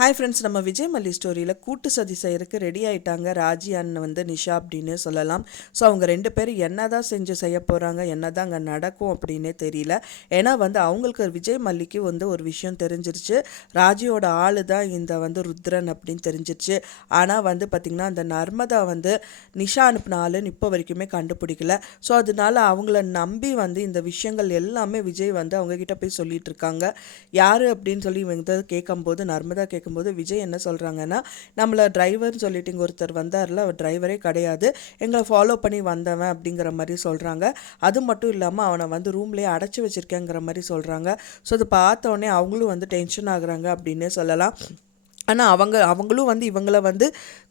Hi friends, நம்ம விஜய் மல்லி ஸ்டோரியில் கூட்டு சதி செய்யறதுக்கு ரெடி ஆகிட்டாங்க ராஜி அண்ணன் நிஷா அப்படின்னு சொல்லலாம். ஸோ அவங்க 2 பேரும் என்ன தான் செய்ய போகிறாங்க, என்ன தான் அங்கே நடக்கும் அப்படின்னே தெரியல. ஏன்னா அவங்களுக்கு விஜய் மல்லிக்கு ஒரு விஷயம் தெரிஞ்சிருச்சு. ராஜியோட ஆளு தான் இந்த ருத்ரன் அப்படின்னு தெரிஞ்சிருச்சு. ஆனால் பார்த்திங்கன்னா அந்த நர்மதா நிஷா அனுப்பின ஆளுன்னு இப்போ வரைக்குமே கண்டுபிடிக்கல. ஸோ அதனால அவங்கள நம்பி இந்த விஷயங்கள் எல்லாமே விஜய் அவங்கக்கிட்ட போய் சொல்லிட்டு இருக்காங்க. யார் அப்படின்னு சொல்லி கேட்கும்போது நர்மதா கேட்கும்போது விஜய் என்ன சொல்கிறாங்கன்னா, நம்மளை டிரைவர்னு சொல்லிட்டு இங்கே ஒருத்தர் வந்தார்ல, அவர் டிரைவரே கிடையாது, எங்களை ஃபாலோ பண்ணி வந்தவன் அப்படிங்கிற மாதிரி சொல்கிறாங்க. அது மட்டும் இல்லாமல் அவனை ரூம்லேயே அடைச்சி வச்சுருக்கேங்கிற மாதிரி சொல்கிறாங்க. ஸோ அதை பார்த்தோன்னே அவங்களும் டென்ஷன் ஆகுறாங்க அப்படின்னே சொல்லலாம். ஆனால் அவங்களும் இவங்கள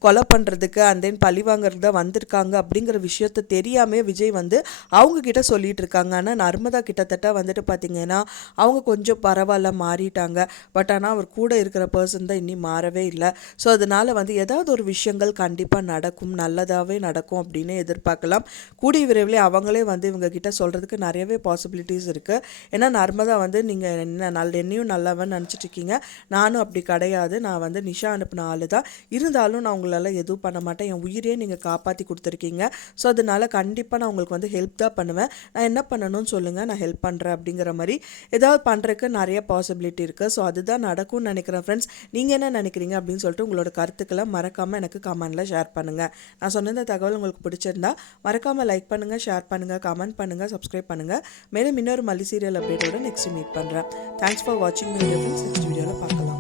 கொலை பண்ணுறதுக்கு அண்ட் தென் பழி வாங்கிறது தான் வந்திருக்காங்க அப்படிங்கிற விஷயத்த தெரியாமல் விஜய் அவங்கக்கிட்ட சொல்லிகிட்டு இருக்காங்க. ஆனால் நர்மதா கிட்டத்தட்ட பார்த்திங்கன்னா அவங்க கொஞ்சம் பரவாயில்ல மாறிட்டாங்க. பட் ஆனால் அவர் கூட இருக்கிற பர்சன் தான் இன்னும் மாறவே இல்லை. ஸோ அதனால் ஏதாவது ஒரு விஷயங்கள் கண்டிப்பாக நடக்கும், நல்லதாகவே நடக்கும் அப்படின்னு எதிர்பார்க்கலாம். கூடிய விரைவில் அவங்களே இவங்க கிட்ட சொல்கிறதுக்கு நிறையவே பாசிபிலிட்டிஸ் இருக்குது. ஏன்னா நர்மதா நீங்கள் என்னையும் நல்லவன் நினச்சிட்டு இருக்கீங்க, நானும் அப்படி கிடையாது, நான் நிஷா அனுப்பின ஆளு தான், இருந்தாலும் நான் உங்களால் எதுவும் பண்ண மாட்டேன், என் உயிரே நீங்கள் காப்பாற்றி கொடுத்துருக்கீங்க. ஸோ அதனால் கண்டிப்பாக நான் உங்களுக்கு ஹெல்ப் தான் பண்ணுவேன், நான் என்ன பண்ணணும்னு சொல்லுங்கள், நான் ஹெல்ப் பண்ணுறேன் அப்படிங்கிற மாதிரி ஏதாவது பண்ணுறதுக்கு நிறைய பாசிபிலிட்டி இருக்குது. ஸோ அதுதான் நடக்கும்னு நினைக்கிறேன். ஃப்ரெண்ட்ஸ், நீங்கள் என்ன நினைக்கிறீங்க அப்படின்னு சொல்லிட்டு உங்களோட கருத்துக்களை மறக்காமல் எனக்கு கமெண்டில் ஷேர் பண்ணுங்கள். நான் சொன்ன இந்த தகவல் உங்களுக்கு பிடிச்சிருந்தா மறக்காமல் லைக் பண்ணுங்கள், ஷேர் பண்ணுங்கள், கமெண்ட் பண்ணுங்கள், சப்ஸ்கிரைப் பண்ணுங்கள். மேலும் இன்னொரு மல்லி சீரியல் அப்டேட்டோட நெக்ஸ்ட் மீட் பண்ணுறேன். தேங்க்ஸ் ஃபார் வாட்சிங். நெக்ஸ்ட் வீடியோவில் பார்க்கலாம்.